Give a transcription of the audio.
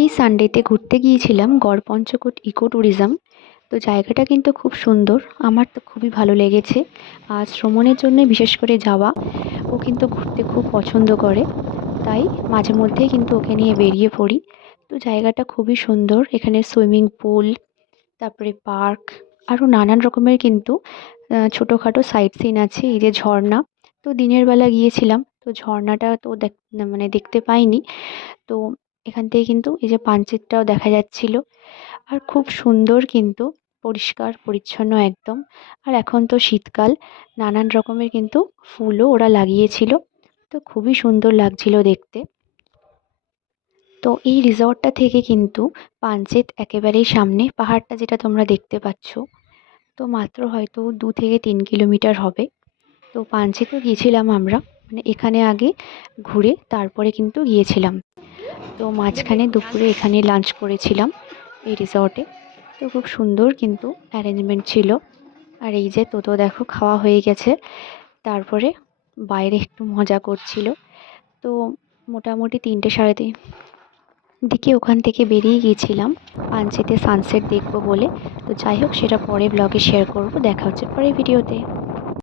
এই সানডেতে ঘুরতে গিয়েছিলাম গড়পঞ্চকোট ইকো ট্যুরিজম। তো জায়গাটা কিন্তু খুব সুন্দর, আমার তো খুবই ভালো লেগেছে। আর শ্রমণের জন্য বিশেষ করে যাওয়া, ও কিন্তু ঘুরতে খুব পছন্দ করে, তাই মাঝে মধ্যেই কিন্তু ওকে নিয়ে বেরিয়ে পড়ি। তো জায়গাটা খুবই সুন্দর, এখানে সুইমিং পুল, তারপরে পার্ক, আরও নানান রকমের কিন্তু ছোটোখাটো সাইট সিন আছে, এই যে ঝর্ণা। তো দিনের বেলা গিয়েছিলাম, তো ঝর্ণাটা তো দেখতে পাইনি। তো এখান থেকে কিন্তু এই যে পাঞ্চেতটাও দেখা যাচ্ছিল। আর খুব সুন্দর কিন্তু, পরিষ্কার পরিচ্ছন্ন একদম। আর এখন তো শীতকাল, নানান রকমের কিন্তু ফুলও ওরা লাগিয়েছিল। তো খুবই সুন্দর লাগছিল দেখতে। তো এই রিসর্টটা থেকে কিন্তু পাঞ্চেত একেবারেই সামনে, পাহাড়টা যেটা তোমরা দেখতে পাচ্ছ। তো মাত্র হয়তো 2 থেকে 3 কিলোমিটার হবে। তো পাঞ্চেতও গিয়েছিলাম আমরা, মানে এখানে আগে ঘুরে তারপরে কিন্তু গিয়েছিলাম। তো মাঝখানে দুপুরে এখানে লাঞ্চ করেছিলাম এই রিসর্টে। তো খুব সুন্দর কিন্তু অ্যারেঞ্জমেন্ট ছিল। আর এই যে তোতো দেখো খাওয়া হয়ে গেছে, তারপরে বাইরে একটু মজা করছিল। তো মোটামুটি 3টে সাড়ে 3 দিকে ওখান থেকে বেরিয়ে গিয়েছিলাম পাঞ্চেতে সানসেট দেখবো বলে। তো যাই হোক, সেটা পরে ব্লগে শেয়ার করব। দেখা হচ্ছে পরের ভিডিওতে।